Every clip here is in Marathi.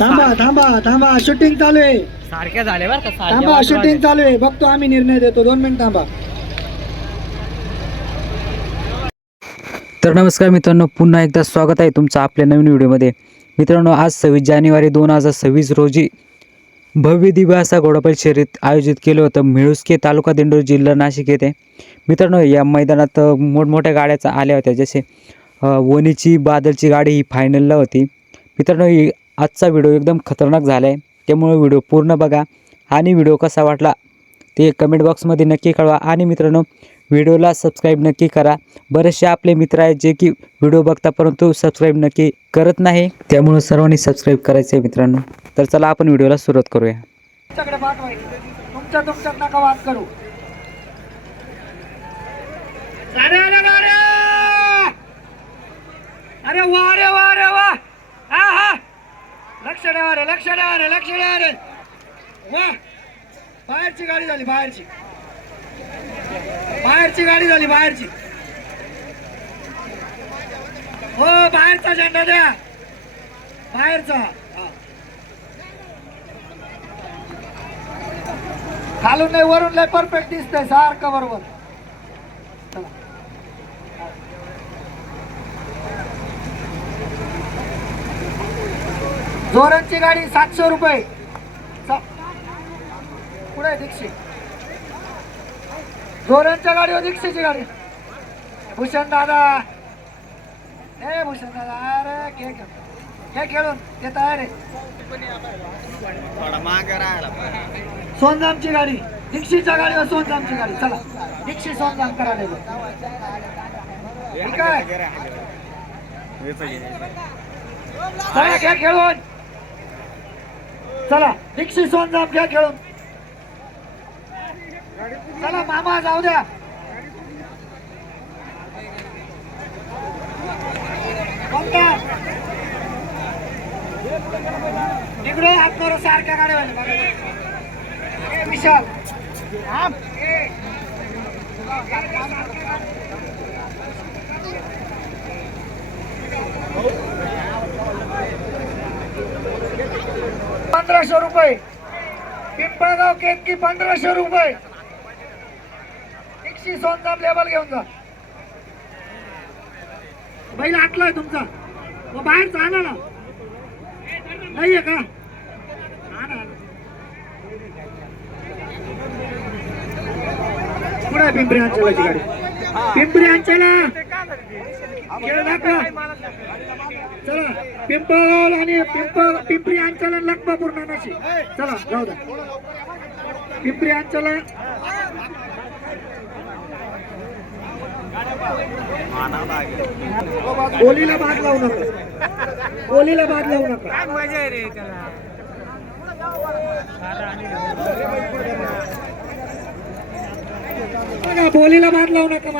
थांबा थांबा थांबा शूटिंग चालू आहे. सारख्या झाले बरं का थांबा शूटिंग चालू आहे. बघतो आम्ही निर्णय देतो. 2 मिनिट थांबा. तर नमस्कार मित्रांनो, पुन्हा एकदा स्वागत आहे तुमचं आपल्या नवीन व्हिडिओमध्ये. मित्रांनो, आज 26 जानेवारी 2026 रोजी भव्य दिव्य असा घोडापैल शर्यत आयोजित केलं होतं मिळुस्के, तालुका दिंडोरी, जिल्हा नाशिक येथे. मित्रांनो, या मैदानात मोठमोठ्या गाड्या आल्या होत्या, जसे वणीची बादलची गाडी ही फायनलला होती. मित्रांनो, आजचा व्हिडिओ एकदम खतरनाक झाला आहे, त्यामुळे व्हिडिओ पूर्ण बघा आणि व्हिडिओ कसा वाटला ते कमेंट बॉक्समध्ये नक्की कळवा. आणि मित्रांनो, व्हिडिओला सबस्क्राईब नक्की करा. बरेचसे आपले मित्र आहेत जे की व्हिडिओ बघता परंतु सबस्क्राईब नक्की करत नाही, त्यामुळे सर्वांनी सबस्क्राईब करायचं आहे मित्रांनो. तर चला आपण व्हिडिओला सुरुवात करूया. तुमच्याकडे पाठवायचं. तुमच्यात नका वाद करू. अरे वा रे वा रे वा. हा हा, लक्ष द्या रे, लक्ष द्या रे, लक्ष द्या रे. वा, बाहेरची गाडी झाली, बाहेरची गाडी झाली, बाहेरची. हो, बाहेरचा झेंडा द्या, बाहेरचा. खालून नाही वरून लय परफेक्ट दिसतंय सारखं बरोबर. जोरांची गाडी 700 रुपये. पुढे दीक्षित. जोरांच्या गाडीवर दीक्षितची गाडी. भूषण दादा, ए भूषण दादा, अरे खेळ खेळून ते तयार आहे. सोनजामची गाडी, दीक्षितच्या गाडीवर सोनजामची गाडी. चला, दीक्षित सोनजाम करायला. ठीक आहे, चला घ्या खेळून. चला, दीक्षित सोनजाम घ्या खेळून. चला मामा, जाऊ द्या. तिकडे हात सारख्या गाड्या विशाल. ₹1500. पिंपळगाव केतकी 1500 रुपये. दीक्षित सोनजाम लेबल घेऊन जा. बैल आटलाय तुमचा, मग बाहेरचा आणा ना. नाहीये का? पुढे पिंपरी अंचलाची गाडी. पिंपरी अंचला खेळ दाखवा. चला, पिंपळ आणि पिंपरी अंचला, लखमापूर नानाशी. चला, जाऊ द्या. पिंपरी अंचला बोलीला बाद लावू नका, बोलीला बाद लावू नका. बोलीला बाद लावू नका.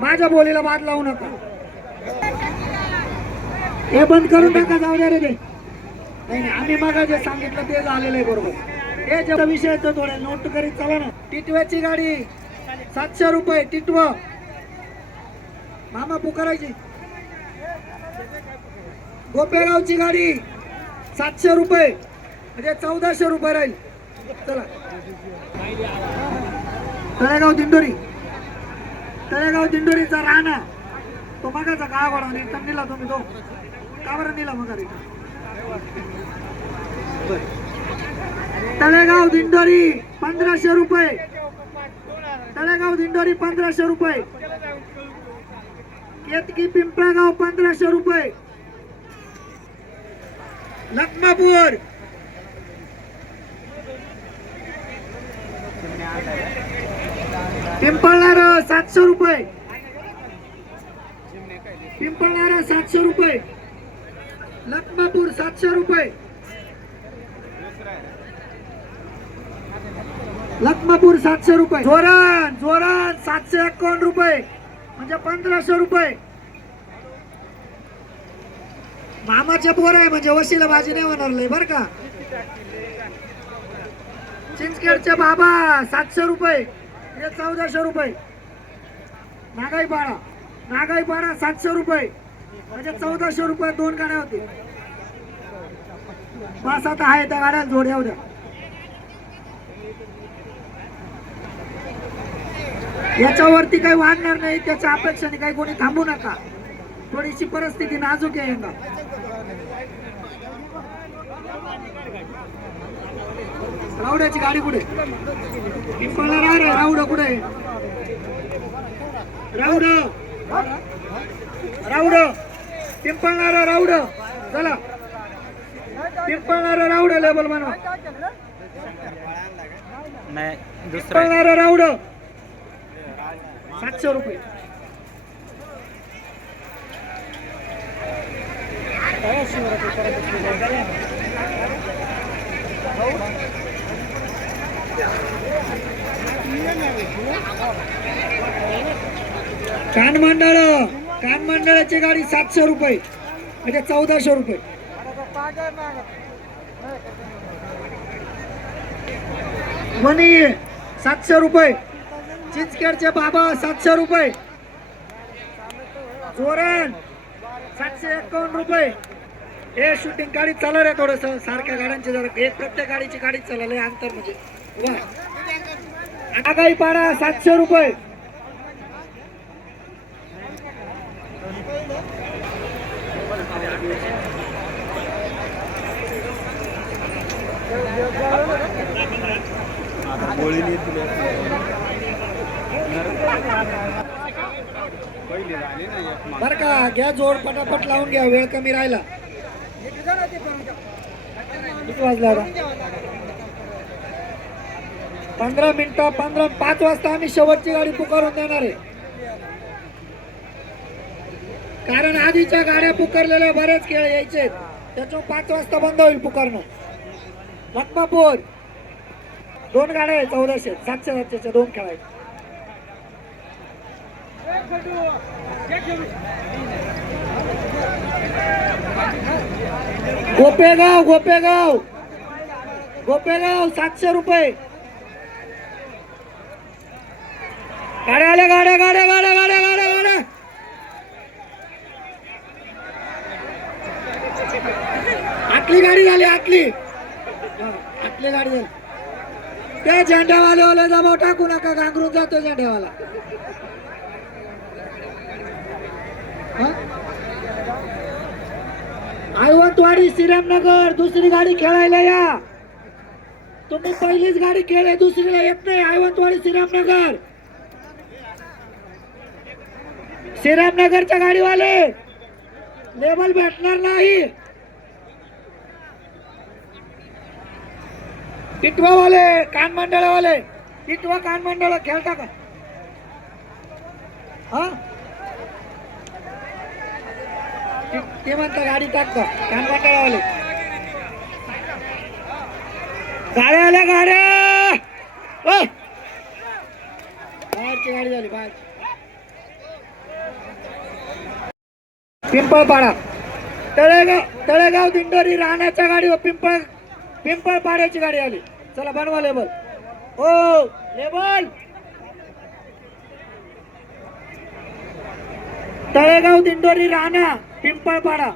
माझ्या बोलीला बाद लावू नका. हे बंद करून टाका, जाऊ द्या रे. ते नाही, आम्ही मग जे सांगितलं ते झालेलं आहे बरोबर. हे जे विषय तो थोडे नोट करीत चला ना. टिटव्याची गाडी 700 रुपये. टिटव मामा पुकारायची. गोपेगावची गाडी 700 रुपये, म्हणजे 1400 रुपये राहील. चला, तळेगाव दिंडोरी, तळेगाव दिंडोरीचा राणा तो मगाचा का गोडा रिटर्न दिला तुम्ही. तो का बरं दिला मग रिटर्न? तळेगाव दिंडोरी 1500 रुपये. तळेगाव दिंडोरी 1500 रुपये. केतकी पिंपळगाव 1500 रुपये. लखमापूर पिंपळनार 700 रुपये. पिंपळनार 700 रुपये. लखमापूर 700 रुपये. लखमापूर 700 रुपये. जोरान 751 रुपये, म्हणजे 1500 रुपये. मामाचे पोर आहे म्हणजे वशीला भाजी नाही होणार लय बर का. चिंचखेडचे बाबा 700 रुपये, म्हणजे 1400 रुपये. नागाईपाडा 700 रुपये. म्हणजे 1400 रुपये 2 गाड्या होती. 5-7 आहे त्या गाड्या जोड येऊ द्या. याच्यावरती काही वाढणार नाही, त्याच्या अपेक्षाने काही कोणी थांबू नका. थोडीशी परिस्थिती नाजूक आहे यंदा. रावड्याची गाडी कुठे? पिंपळला रावड कुठे? Robert Robert पिंपळणारा Robert. चला पिंपळणारा रावड लेबल बनवा. पिंपळणारा रावड 700 रुपये. कानमंडळाची गाडी 700 रुपये म्हणजे 1400 रुपये. वनी 700 रुपये. चिंचखेडचे बाबा 700 रुपये. जोरण 751 रुपये. हे शूटिंग गाडी चालू रे थोडस सारख्या गाड्यांची जरा एक प्रत्येक गाडीची गाडी चालले अंतर म्हणजे वा. आगाई पाडा 700 रुपये. बर का घ्या जोड पटापट लावून घ्या, वेळ कमी राहिला. किती वाजला? 15 मिनिटं. 5 वाजता आम्ही शेवटची गाडी पुकारून देणार आहे, कारण आधीच्या गाड्या पुकारलेल्या बरेच खेळ यायचे, त्याच्यामुळे 5 वाजता बंद होईल पुकारणं. लखमापूर 2 गाड्या आहे 1400. 700 2 खेळायचे. गोपेगाव 700 रुपये. गाड्या आल्या गाड्या. आतली गाडी झाली. आतली गाडी झाली. त्या झेंड्यावाले जमाव टाकू नका, गांगरून जातो झेंड्यावाला. आयवतवाडी श्रीरामनगर दुसरी गाडी खेळायला या. तुम्ही पहिलीच गाडी खेळ, दुसरीला येत नाही. आयवतवाडी श्रीरामनगरच्या गाडीवाले लेबल भेटणार नाही. टिटवावाले कानमंडळवाले टिटवा कानमंडळ खेळता का? हा ते म्हणता गाडी टाकता कानमंडळवाले. गाड्या आल्या बाहेरची गाडी झाली बाहेर. पिंपळपाडा तळेगाव दिंडोरी राहण्याच्या गाडीवर पिंपळपाड्याची गाडी आली. चला बनवा लेबल. ओ लेबल तळेगाव दिंडोरी राहणा पिंपळपाडा.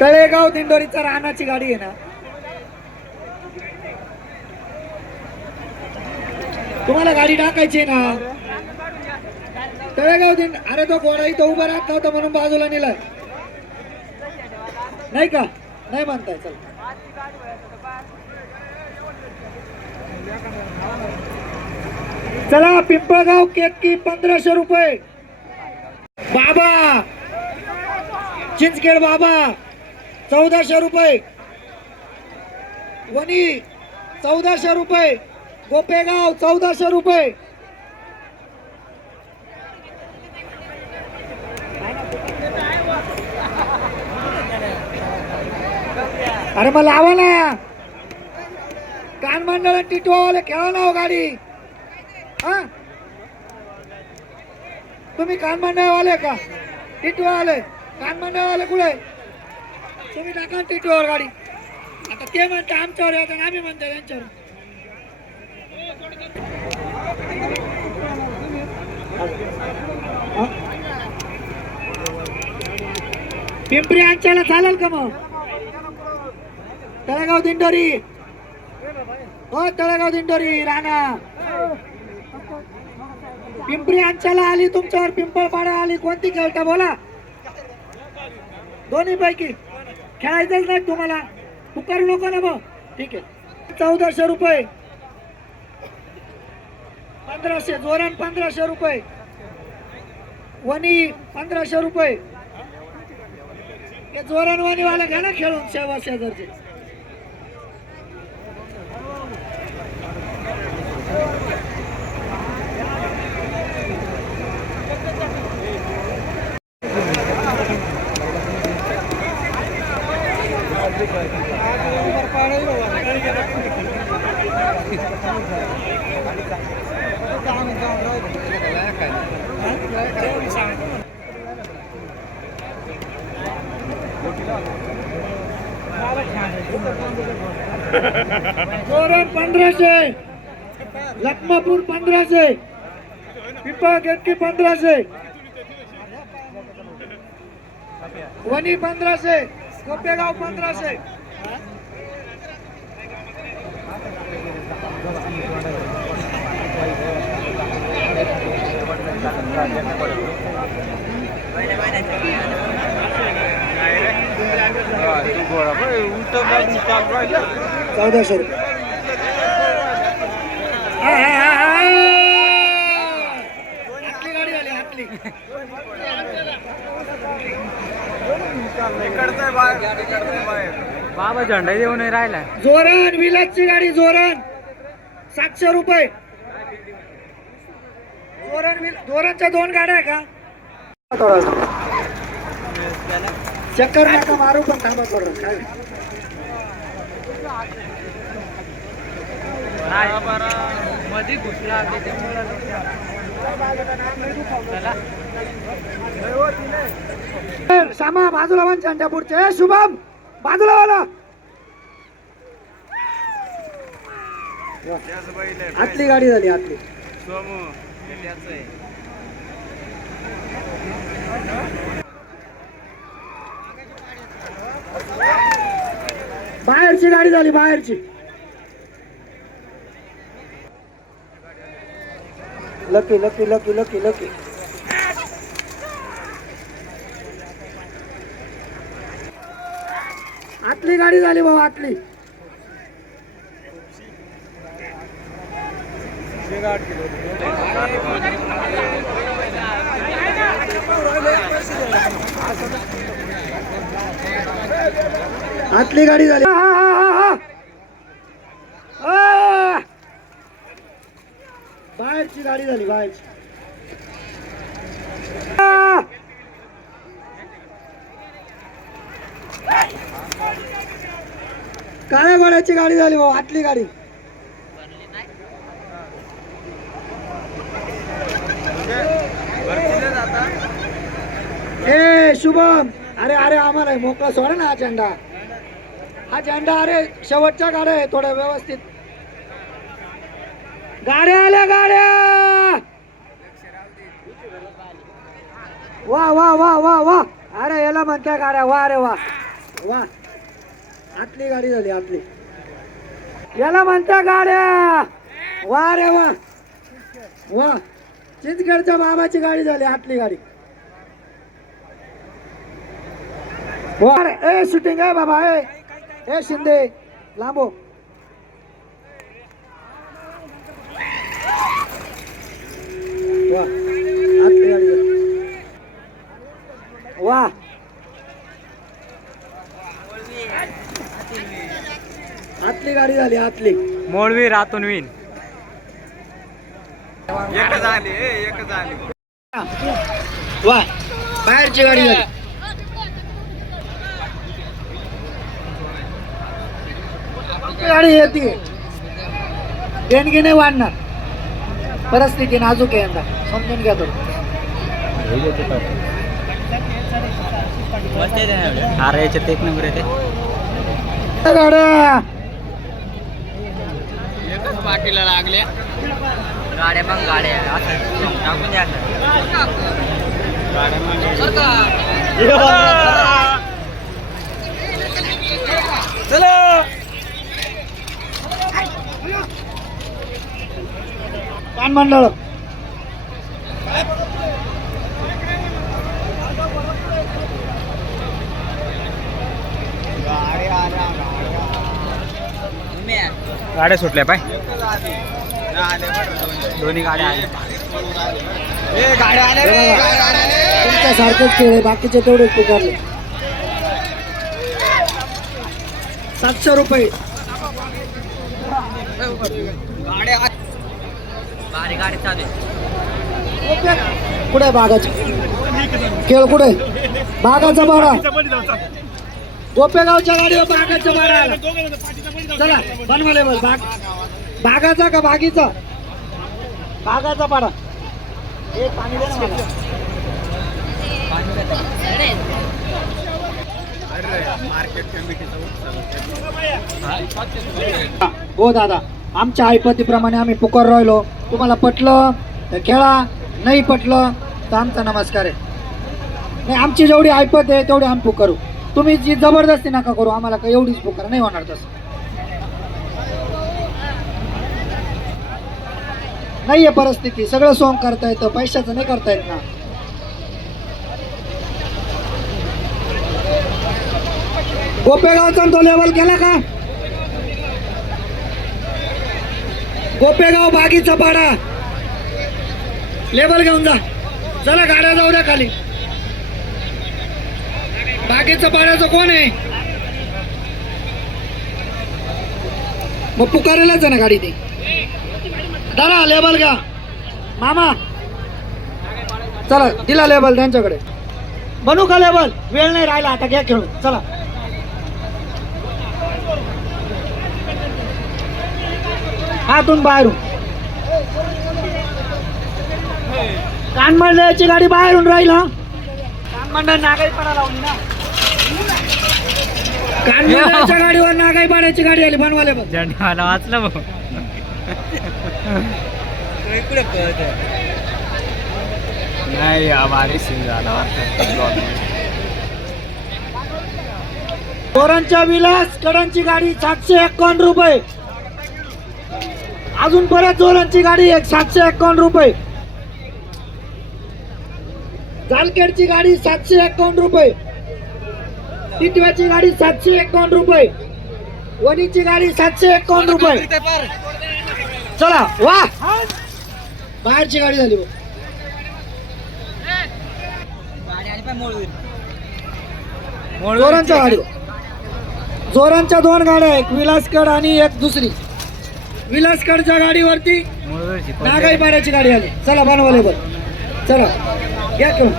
तळेगाव दिंडोरीचा राहण्याची गाडी आहे ना. तुम्हाला गाडी टाकायची ना. तळेगाव दिंड अरे तो घोडा इथं उभा राहत नव्हता म्हणून बाजूला नेलाय नाही का? नाही म्हणताय. चला पिंपळगाव केतकी 1500 रुपये. बाबा चिंचखेड बाबा 1400 रुपये. वनी 1400 रुपये. गोपेगाव 1400 रुपये. अरे मग लावा ना. कानमंडळ टिटवावाले खेळा ना हो गाडी. हा तुम्ही कानमंडळवाले का? टिटवावाले कानमंडळवाले कुठे? तुम्ही टाका टिटवावर गाडी. आता ते म्हणते आमच्यावर येतात आणि आम्ही म्हणतो त्यांच्यावर. पिंपरी अंच्याला चालेल का मग? तळेगाव दिंडोरी हो, तळेगाव दिंडोरी राणा. पिंपरी अंच्याला आली तुमच्यावर, पिंपळपाडा आली, कोणती खेळता बोला? दोन्ही पैकी खेळायचंच नाही तुम्हाला, पुकारू नको ना मग. ठीक आहे, 1400 रुपये, 1500 जोरान, 1500 रुपये वणी, 1500 रुपये. हे जोरान वणीवाला घ्या ना खेळून सेवा शेजारचे. जोरण 1500, लखमापूर 1500, पिपा गेटकी 1500, वणी 1500, कोपेगाव 1500. ₹1400. गाडी आली हातली. बाबा झेंडा देऊ नाही राहिला. जोरण विलासची गाडी, जोरण 700 रुपये. जोरणच्या 2 गाड्या आहे का? चक्कर नका मारू, पण थांबा थोडं. काय मध्ये घुसला श्यामा बाजूला वन चंद्यापूरचे. शुभम बाजूला वाला. आतली गाडी झाली, आतली. बाहेरची गाडी झाली, बाहेरची. Lucky lucky lucky lucky lucky. आतली गाडी झाली भाऊ, आतली. आतली गाडी झाली. बाहेरची गाडी झाली, बाहेरची. काळ्या गोळ्याची गाडी झाली भाऊ, आतली गाडी. ए शुभम, अरे अरे आम्हाला मोकळा सोडा ना हा झेंडा. हा झेंडा, अरे शेवटच्या गाड्या आहे, थोड्या व्यवस्थित. गाड्या आल्या, गाड्या. वा वा वा वा वा. अरे याला म्हणत्या गाड्या. वा रे वा वा. आतली गाडी झाली, आतली. याला म्हणत्या गाड्या. वा रे वा वा. चिंचगडच्या बाबाची गाडी झाली, आतली गाडी. वा रे. ए शूटिंग आहे बाबा. ए शिंदे लांबो. वा आतली गाडी झाली. वा आतली गाडी झाली, आतली. मोळवी रातून विन. वा बाहेरची गाडी झाली. गाडी येते, देणगी नाही वाढणार. परिस्थिती नाजूक आहे यंदा, समजून घ्या थोडं. अरे याच्यात 1 नंबर येते. गाड्या पाठीला लागल्या गाड्या मग गाड्या टाकून द्या कान मंडळ गाड्या सुटल्या पाय दोन्ही गाड्या आल्या तुमच्या सारखेच खेळ बाकीचे तेवढेच पुकारले 700 रुपये गाड्या गाडी चालू कुठे बागाचा खेळ कुठे बागाचा बारा गोपेगावच्या गाडीवर बागाचा बारा आला चला बनवा लेवल बागाचा का बागीचा बागाचा पाडा एक पाणी दे ना मला. हो दादा आमच्या ऐपतीप्रमाणे आम्ही पुकार राहिलो तुम्हाला पटलं तर खेळा नाही पटलं तर आमचा नमस्कार आहे नाही आमची जेवढी ऐपत आहे तेवढी आम्ही पुकारू तुम्ही जी जबरदस्ती नका करू आम्हाला काही एवढीच पुकार नाही होणार तसं नाहीये परिस्थिती सगळं सोंग करता येतं पैशाचं नाही करता येत ना गोपेगावचा तो लेवल केला का गोपेगाव बागीचा पाडा लेबल घेऊन जा चला गाड्या जाऊ द्या खाली बागीचं पाड्याचं कोण आहे मग पुकारेलाच आहे ना गाडी ती दादा लेबल घ्या मामा चला दिला लेबल त्यांच्याकडे बनू का लेबल वेळ नाही राहिला आता घ्या खेळून चला आतून बाहेरून कानमंडळाची गाडी बाहेरून राहील हा कानमंडळ नागाईपाडा लावली ना कानमंडळाच्या गाडीवर नागाईपाड्याची गाडी आली बनवा लेबल झेंडावाला वाचला भाऊ नाही भारी सीन झाला पोरांच्या विलास कडांची गाडी 751 रुपये अजून परत जोरांची गाडी 751 रुपये जालखेडची गाडी 751 रुपये टिटव्याची गाडी 751 रुपये वणीची गाडी 751 रुपये चला वा बाहेरची गाडी झाली बघ. जोरांच्या गाडी जोरांच्या 2 गाड्या एक विलासकड आणि एक दुसरी विलासकडच्या गाडीवरती नागाईपाड्याची गाडी आली चला बनवले बघ चला घ्या करून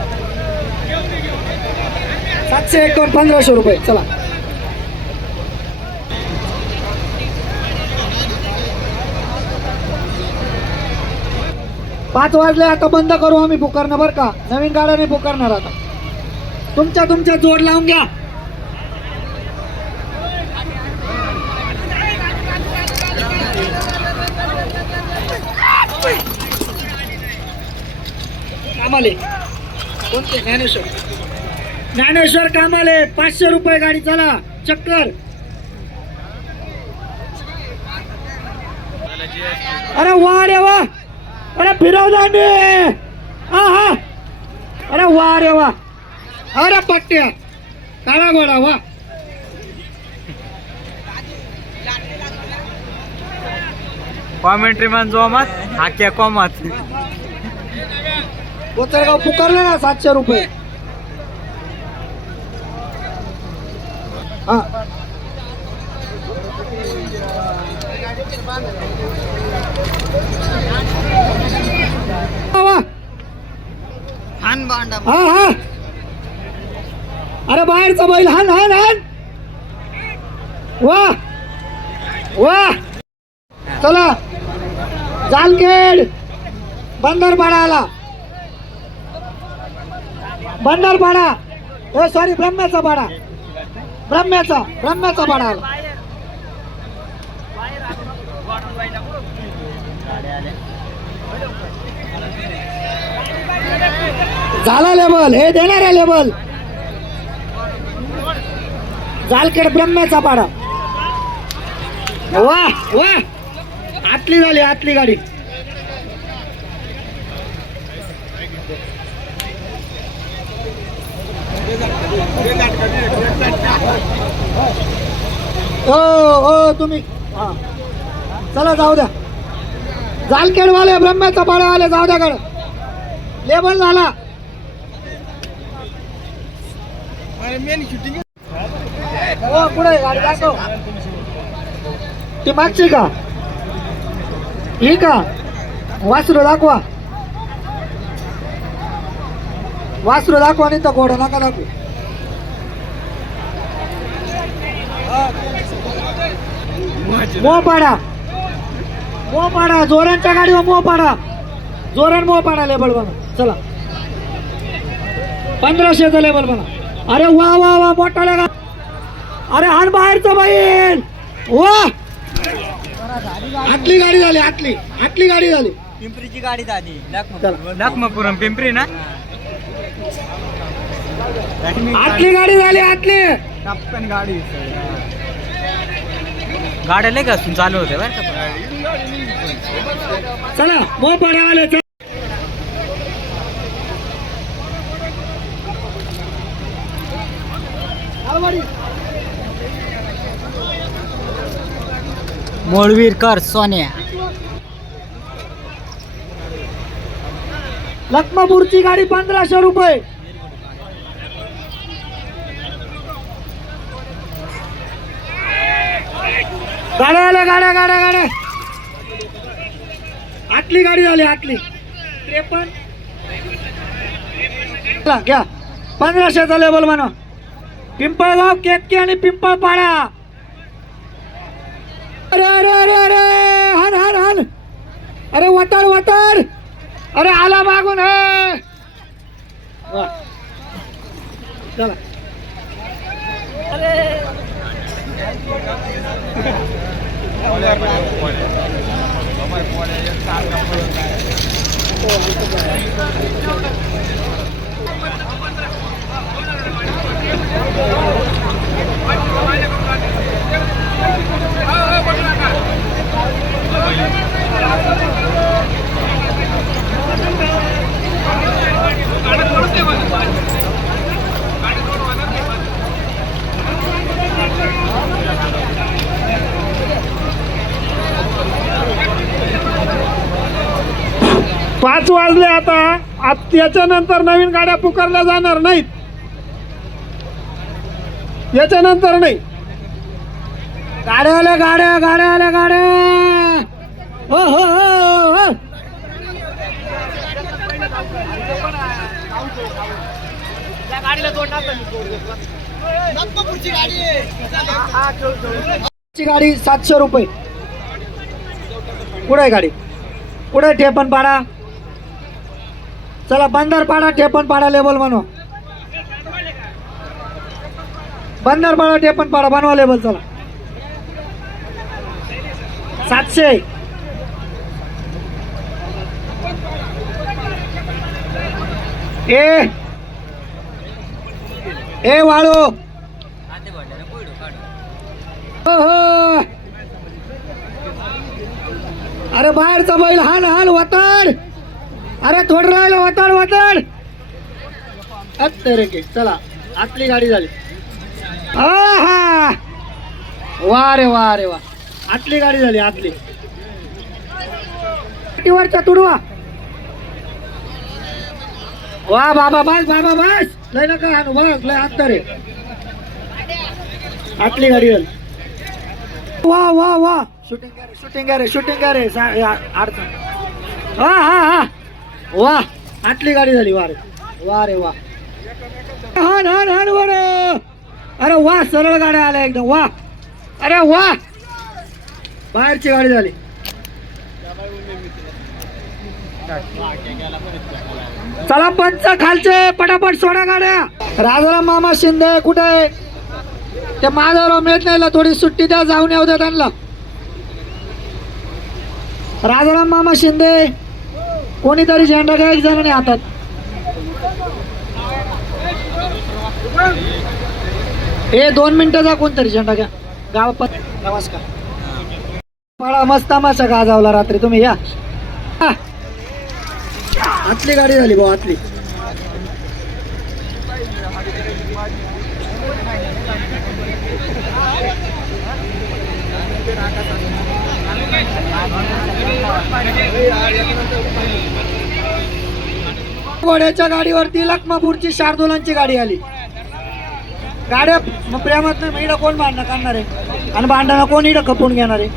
751 1500 रुपये चला पाच वाजले आता बंद करू आम्ही पुकारणं बरं का नवीन गाड्या नाही पुकारणार आता तुमच्या जोड लावून घ्या कामाले कोणते ज्ञानेश्वर कामाले 500 रुपये गाडी चला चक्कर अरे वा रे वा अरे फिरव दांडे हा हा अरे वा रे वा अरे पट्ट्या काळा घोडा वा कॉमेंट्री मन जोमात हाक्या कॉमात कोचरगाव पुकारलं ना 700 रुपये हा वा हान बांडा हा हा अरे बाहेरचा बैल हान हान हान वा वा चला जालखेड बंदरपाडा आला बंदरपाडा सॉरी ब्रह्म्याचा पाडा ब्रह्म्याचा पाडा आला झाला लेबल, हे देणार आहे लेबल. जालखेड ब्रह्म्याचा पाडा. वा वा, आतली झाली, आतली गाडी. ओ ओ तुम्ही हा, चला जाऊ द्या. जालखेडवाले ब्रह्म्याचा पाडावाले जाऊ द्या कडे. लेबल झाला. हो पुढे गाडी दाखव. ती मागची का, ही का? वासरू दाखवा, वासरू दाखवा, नाही तर घोडा नका दाखवू. मोपाडा, मोपाडा, जोरांच्या गाडीवर मोपाडा, जोरान मोपाडा लेबल बना. चला 1500चा लेबल बना. अरे वा वा वा, मोठा लगा. अरे हान बाहेरचा बैल. वा, आतली गाडी झाली, आतली, आतली गाडी झाली. पिंपरीची गाडी झाली. चला. लखमापुरम पिंपरी ना. आतली गाडी झाली, आतली. टपकन गाडी. गाड्या लय घासून चालू होते बरं का. चला मोपाडा आले. मोळवीरकर सोन्या. लखमापूरची गाडी 1500 रुपये. गाड्या आल्या, गाड्या गाड्या गाड्या. आतली गाडी झाली, आतली. 53 घ्या. 1500चा लेबल म्हणा. पिंपळगाव, केतकी आणि पिंपळपाडा. अरे अरे अरे अरे, हन हन हन. अरे वतार वतार. अरे आला मागून. हे वा. चला. पाच वाजले आता याच्यानंतर नवीन गाड्या पुकारल्या जाणार नाहीत. याच्यानंतर नाही. गाड्या आल्या, गाड्या गाड्या आल्या, गाड्या. हो हो हो हो. ची गाडी 700 रुपये. कुठे आहे गाडी? कुठे? ठेपण पाडा. चला बंदर पाडा, ठेपण पाडा लेबल बनवा. बंदर पाडा, ठेपण पाडा बनवा लेबल. चला 700. ए वाळू. हो हो. अरे बाहेरचा बैल हाल हाल वताड. अरे थोडं राहिलं, वताड वताड. रे के. चला आतली गाडी झाली. हा वा रे वा रे वा, आतली गाडी झाली, आतली. वरच्या तुडवा. वा बाबा बस, बाबा बस. लय नका हाणू, बस लय अंतर आहे. आतली गाडी झाली. वा वा वा. शूटिंग रे, शूटिंग रे, शूटिंग रे. अडचण. हा हा हा. वा, आतली गाडी झाली. वा रे वा रे वा. हान हान हान वर. अरे वा, सरळ गाड्या आल्या एकदम. वा, अरे वा, बाहेरची गाडी झाली. चला पंच खालचे, पटापट सोडा गाड्या. राजाराम मामा शिंदे कुठे आहे? ते माधवराव मिळत नाही, थोडी सुट्टी द्या, जाऊन येऊ द्या त्यांना. राजाराम मामा शिंदे कोणीतरी झेंडा घ्या एक जणांनी हातात. हे 2 मिनिटं जा कोणतरी झेंडा घ्या गावात. नमस्कार. मला मस्त तमाशा गाजावला रात्री. तुम्ही या. आतली गाडी झाली भाऊ आतली. घोड्याच्या गाडीवरती लखमापूरची शार्दुलांची गाडी आली. गाड्या प्रेमात नाही. मग इकडं कोण भांडणं करणार आहे आणि भांडणं कोण इकडं खपून घेणार आहे.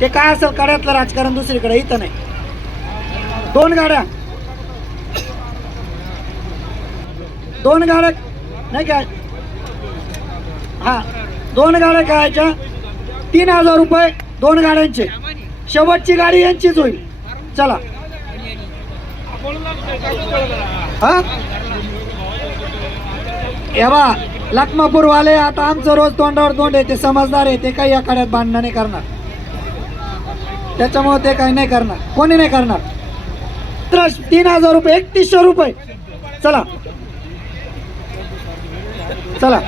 ते काय असेल कड्यातलं राजकारण दुसरीकडे, इथं नाही. 2 गाड्या नाही काय. हा 2 गाड्या खेळायच्या. 3000 रुपये 2 गाड्यांचे. शेवटची गाडी यांचीच होईल. चला. हा हे बा लखमापूर वाले आता आमचं रोज तोंडावर तोंड आहे. ते समजदार आहे. ते काही या काड्यात भांडणं नाही करणार. त्याच्यामुळे ते काही नाही करणार. कोणी नाही करणार. 3000 रुपये 3100 रुपये. चला चला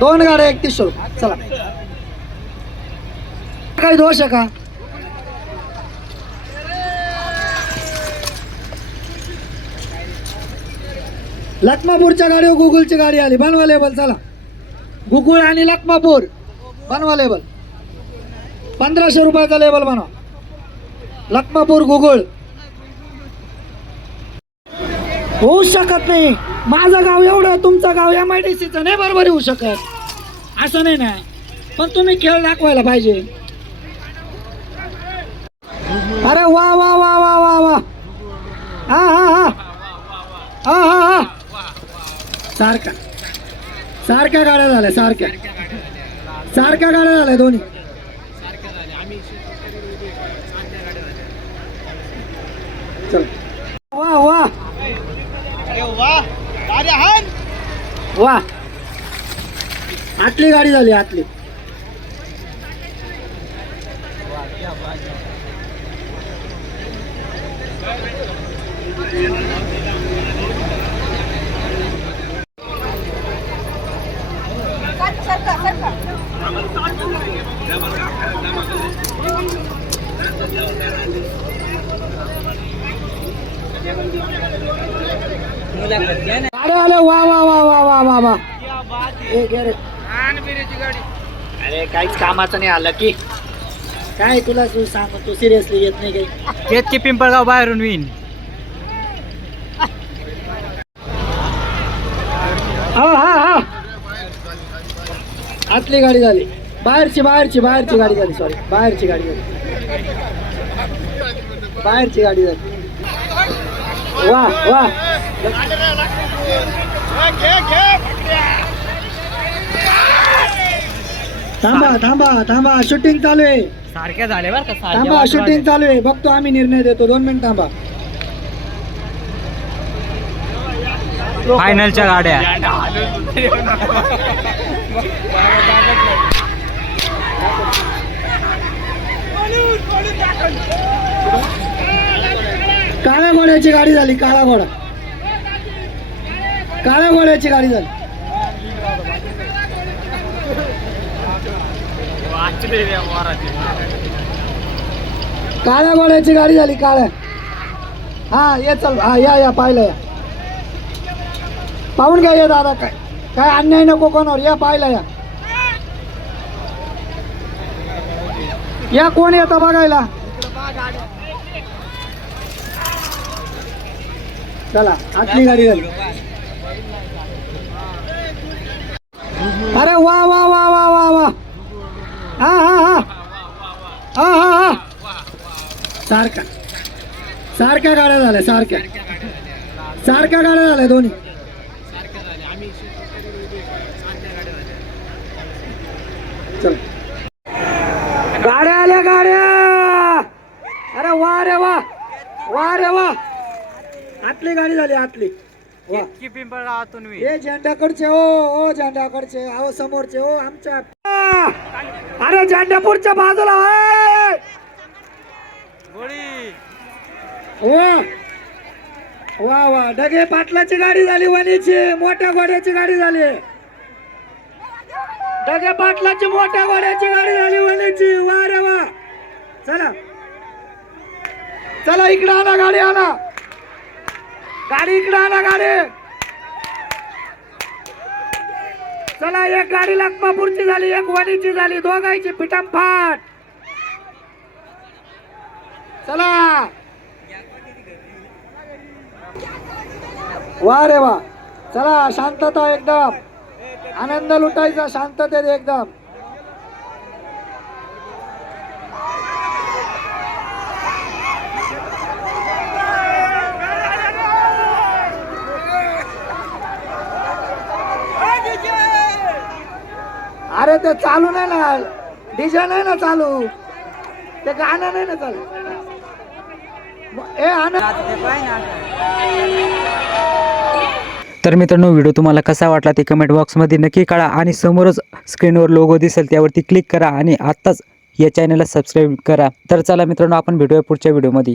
2 गाड्या 3100 रुपये. चला. काही दोष आहे का. लखमापूरच्या गाडीवर गुगलची गाडी आली. बनवा लेबल. चला गुगुळ आणि लखमापूर बनवा लेबल. 1500 रुपयाचा लेबल बनवा. लखमापूर गुगुळ. होऊ शकत नाही. माझं गाव एवढं तुमचं गाव MIDCचं नाही बरोबर होऊ शकत. असं नाही ना. पण तुम्ही खेळ दाखवायला पाहिजे. अरे वा वा वा वा वा वा. हा हा हा हा हा हा. सारख्या गाड्या झाल्या. सारख्या गाड्या झाल्या दोन्ही. चल. वा वा वा. आतली गाडी झाली. आतली. गाड्या आल्या. वा वा वा वा वा वा वा. अरे काहीच कामाचं नाही आलं की काय. तुला तू सांग. तू सिरियसली येत नाही काही. येत की पिंपळगाव बाहेरून विन. हा हा हा. आतली गाडी झाली. बाहेरची गाडी झाली. सॉरी बाहेरची गाडी झाली. वा वा. थांबा शूटिंग चालू आहे. सारख्या झाल्या बरं का. थांबा शूटिंग चालू आहे. बघतो आम्ही निर्णय देतो. 2 मिनिट थांबा. फायनलच्या गाड्या. काळ्या घोड्याची गाडी झाली. काळ्या घोड्याची गाडी झाली. काळ्या घोड्याची गाडी झाली. हा ये चल. हा या पाहिलं. या पाहून घ्या. दादा काय अन्याय नको कोणावर. या पाहिलं. या कोण येतं बघायला. चला आतली गाडी झाली. अरे वा वा वा वा वा वा. हा हा हा हा हा हा. सारख्या गाड्या झाल्या. सारख्या गाड्या झाल्या दोन्ही. चल. गाड्या आल्या. अरे वा रे वा. आतली गाडी झाली. आतली. वा. की पिंपळगावातून विन. हे झेंड्याकडचे. हो झेंड्याकडचे. अहो समोरचे. हो आमच्या. अरे झेंड्यापूरच्या बाजूला. वा वा वा, ढगे पाटलाची गाडी झाली, वणीची मोठ्या घोड्याची गाडी झाली, ढगे पाटलाची मोठ्या घोड्याची गाडी झाली, वणीची. वा रे वा. चला चला, इकडे आणा गाडी, आणा गाडी, इकडे आणा गाडी. चला, एक गाडी लखमापूरची झाली, एक वणीची झाली, दोघांची पिटमफाट. चला, वा रे वा. चला, शांतता एकदम, आनंद लुटायचा शांततेत एकदम. अरे ते चालू नाही ना, डीजे नाही ना चालू, ते गाणं नाही ना चालू. तर मित्रांनो, व्हिडिओ तुम्हाला कसा वाटला ते कमेंट बॉक्समध्ये नक्की कळा आणि समोरच स्क्रीनवर लोगो दिसेल त्यावरती क्लिक करा आणि आत्ताच या चॅनलला सबस्क्राईब करा. तर चला मित्रांनो, आपण भेटूया पुढच्या व्हिडिओमध्ये.